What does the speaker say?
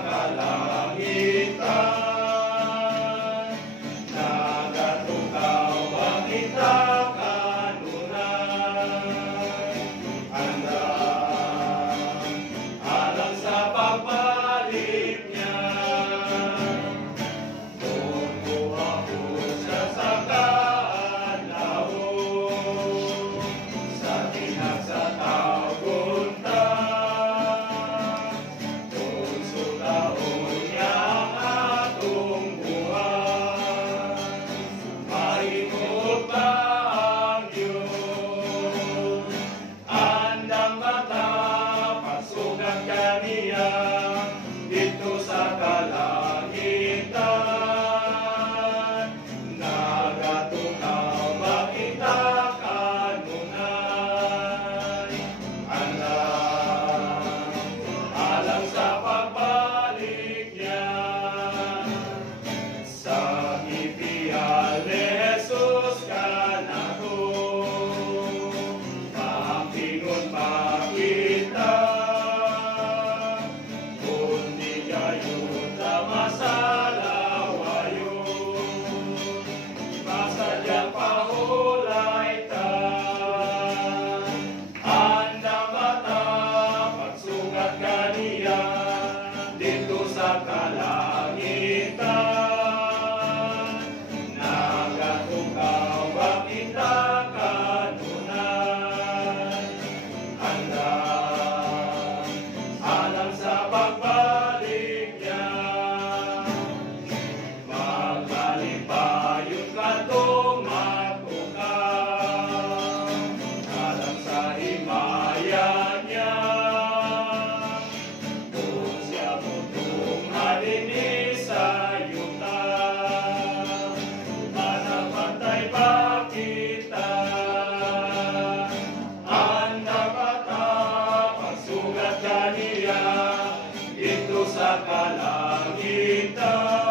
kalangitan, nagatukaw ang kita kanunay. Handa, alang sa pagbalik niya, tungkuha ko siya sa kaadlawon, sa tinag sa tagunta. Tunso-taon niya ang atong buhay, mahingot ba ang Diyos? Andang mata, pagsugat kaniya, dito sa kalangitan. Nagatukaw ba kita kanunay? Alang sa pagbalik niya, sa ipiyal ni Jesus kanako, pampingon pa kita, kundi gayon na masalawayon, masadyang pahulay ta. Anda mata, pagsugat kaniya, dito sa kalangitan. Nagatukaw ba kita kanunay? Handa, alang sa pagbalik niya, magkalipayon ka tumakukaw, alang sa himaya niya. Kung siya putong malinis sa yuta, manapantay pa kita. Anda mata, pagsugat kaniya, dito sa kalangitan.